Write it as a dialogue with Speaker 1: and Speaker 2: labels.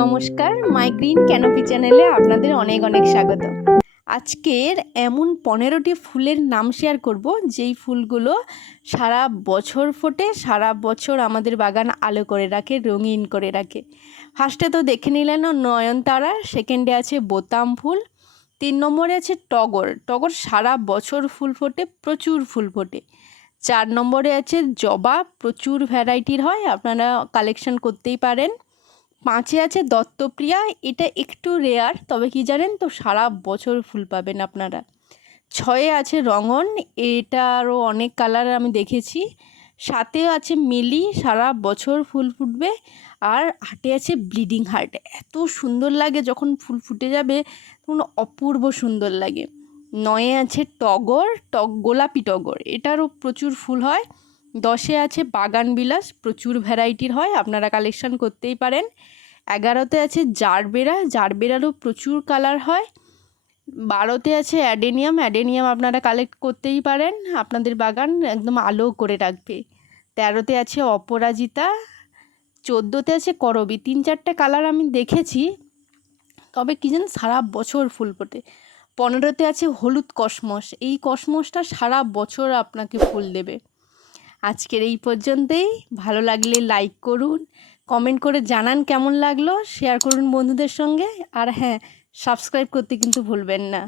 Speaker 1: নমস্কার, মাই green canopy চ্যানেলে আপনাদের অনেক অনেক স্বাগত। আজকের এমন পনেরোটি ফুলের নাম শেয়ার করব, যেই ফুলগুলো সারা বছর ফোটে, সারা বছর আমাদের বাগান আলো করে রাখে, রঙিন করে রাখে। ফার্স্টে তো দেখে নিলেন নয়নতারা, সেকেন্ডে আছে বোতাম ফুল, তিন নম্বরে আছে টগর। টগর সারা বছর ফুল ফোটে, প্রচুর ফুল ফোটে। চার নম্বরে আছে জবা, প্রচুর ভ্যারাইটির হয়, আপনারা কালেকশন করতেই পারেন। পাঁচে আছে দত্তপ্রিয়া, এটা একটু রেয়ার তবে কি জানেন তো, সারা বছর ফুল পাবেন আপনারা। ছয়ে আছে রঙন, এটারও অনেক কালার আমি দেখেছি। সাতে আছে মিলি, সারা বছর ফুল ফুটবে। আর আটে আছে ব্লিডিং হার্ট এত সুন্দর লাগে যখন ফুল ফুটে যাবে, তখন অপূর্ব সুন্দর লাগে। নয়ে আছে টগর, টগ, গোলাপি টগর, এটারও প্রচুর ফুল হয়। দশে আছে বাগান বিলাস, প্রচুর ভ্যারাইটির হয়, আপনারা কালেকশন করতেই পারেন। এগারোতে আছে জারবেরা, জারবেরারও প্রচুর কালার হয়। বারোতে আছে অ্যাডেনিয়াম অ্যাডেনিয়াম আপনারা কালেক্ট করতেই পারেন, আপনাদের বাগান একদম আলো করে রাখবে। তেরোতে আছে অপরাজিতা, চোদ্দোতে আছে করবি। তিন, চারটে কালার আমি দেখেছি, তবে কী জানেন সারা বছর ফুল ফোটে। পনেরোতে আছে হলুদ কসমস, এই কসমসটা সারা বছর আপনাকে ফুল দেবে। আজকের এই পর্যন্তই। ভালো লাগলে লাইক করুন কমেন্ট করে জানান কেমন লাগল শেয়ার করুন বন্ধুদের সঙ্গে। আর হ্যাঁ সাবস্ক্রাইব করতে কিন্তু ভুলবেন না।